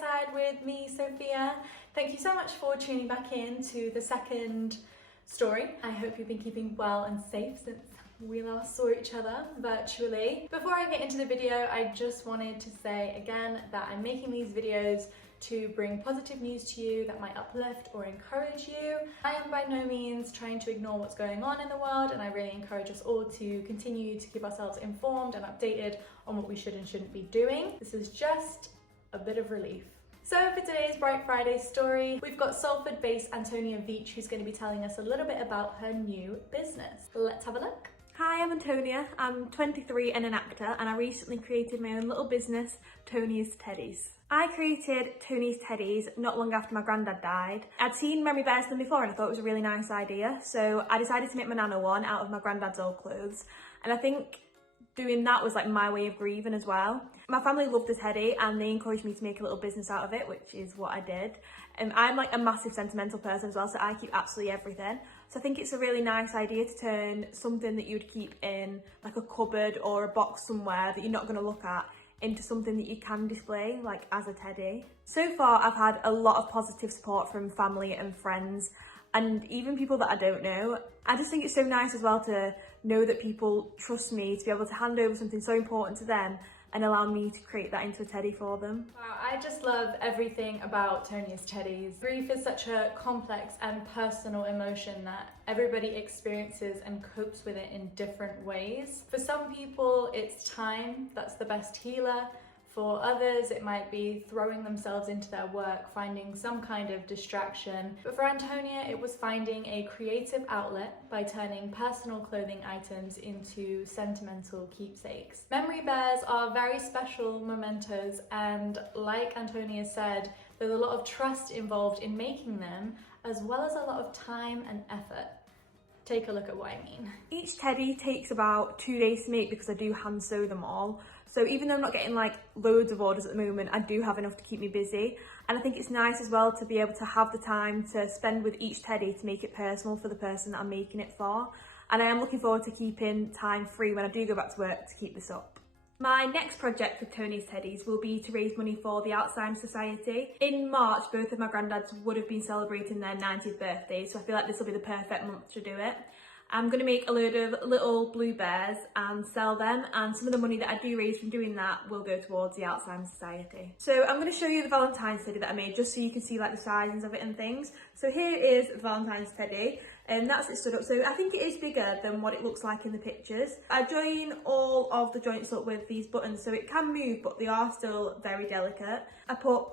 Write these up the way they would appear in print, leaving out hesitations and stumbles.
Side with me, Sophia. Thank you so much for tuning back in to the second story. I hope you've been keeping well and safe since we last saw each other virtually. Before I get into the video, I just wanted to say again that I'm making these videos to bring positive news to you that might uplift or encourage you. I am by no means trying to ignore what's going on in the world, and I really encourage us all to continue to keep ourselves informed and updated on what we should and shouldn't be doing. This is just a bit of relief. So for today's Bright Friday story, we've got Salford-based Antonia Veitch, who's going to be telling us a little bit about her new business. Let's have a look. Hi, I'm Antonia. I'm 23 and an actor, and I recently created my own little business, Toni's Teddies. I created Toni's Teddies not long after my granddad died. I'd seen memory bears them before and I thought it was a really nice idea, so I decided to make my nana one out of my granddad's old clothes, and I think doing that was like my way of grieving as well. My family loved the teddy and they encouraged me to make a little business out of it, which is what I did. And I'm like a massive sentimental person as well, so I keep absolutely everything. So I think it's a really nice idea to turn something that you'd keep in like a cupboard or a box somewhere that you're not going to look at into something that you can display like as a teddy. So far I've had a lot of positive support from family and friends and even people that I don't know. I just think it's so nice as well to know that people trust me to be able to hand over something so important to them and allow me to create that into a teddy for them. Wow, I just love everything about Tonia's Teddies. Grief is such a complex and personal emotion that everybody experiences and copes with it in different ways. For some people, it's time that's the best healer. For others, it might be throwing themselves into their work, finding some kind of distraction. But for Antonia, it was finding a creative outlet by turning personal clothing items into sentimental keepsakes. Memory bears are very special mementos, and like Antonia said, there's a lot of trust involved in making them, as well as a lot of time and effort. Take a look at what I mean. Each teddy takes about 2 days to make because I do hand sew them all. So even though I'm not getting like loads of orders at the moment, I do have enough to keep me busy. And I think it's nice as well to be able to have the time to spend with each teddy to make it personal for the person that I'm making it for. And I am looking forward to keeping time free when I do go back to work to keep this up. My next project for Toni's Teddies will be to raise money for the Alzheimer's Society. In March, both of my granddads would have been celebrating their 90th birthday, so I feel like this will be the perfect month to do it. I'm going to make a load of little blue bears and sell them, and some of the money that I do raise from doing that will go towards the Alzheimer's Society. So I'm going to show you the Valentines Teddy that I made just so you can see like the sizings of it and things. So here is the Valentine's Teddy, and that's it stood up. So I think it is bigger than what it looks like in the pictures. I join all of the joints up with these buttons so it can move, but they are still very delicate. I put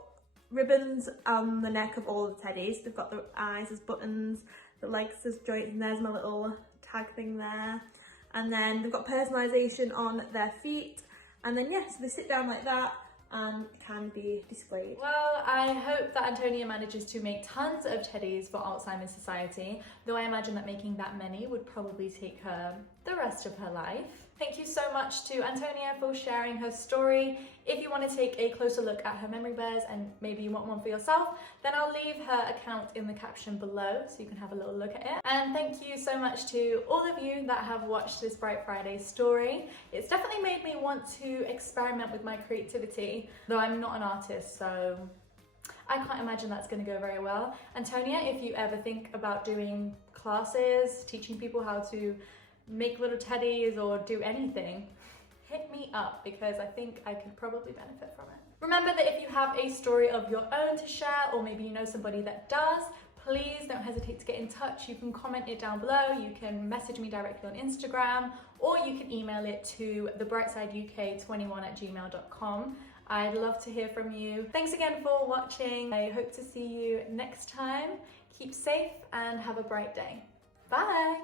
ribbons on the neck of all the teddies. They've got the eyes as buttons, the legs as joints, and there's my little tag thing there. And then they've got personalisation on their feet. And then yes, so they sit down like that and can be displayed. Well, I hope that Antonia manages to make tons of teddies for Alzheimer's Society, though I imagine that making that many would probably take her the rest of her life. Thank you so much to Antonia for sharing her story. If you want to take a closer look at her memory bears and maybe you want one for yourself, then I'll leave her account in the caption below so you can have a little look at it. And thank you so much to all of you that have watched this Bright Friday story. It's definitely made me want to experiment with my creativity, though I'm not an artist, so I can't imagine that's going to go very well. Antonia, if you ever think about doing classes, teaching people how to make little teddies or do anything, hit me up because I think I could probably benefit from it. Remember that if you have a story of your own to share, or maybe you know somebody that does, please don't hesitate to get in touch. You can comment it down below, you can message me directly on Instagram, or you can email it to thebrightsideuk21@gmail.com. I'd love to hear from you. Thanks again for watching. I hope to see you next time. Keep safe and have a bright day. Bye!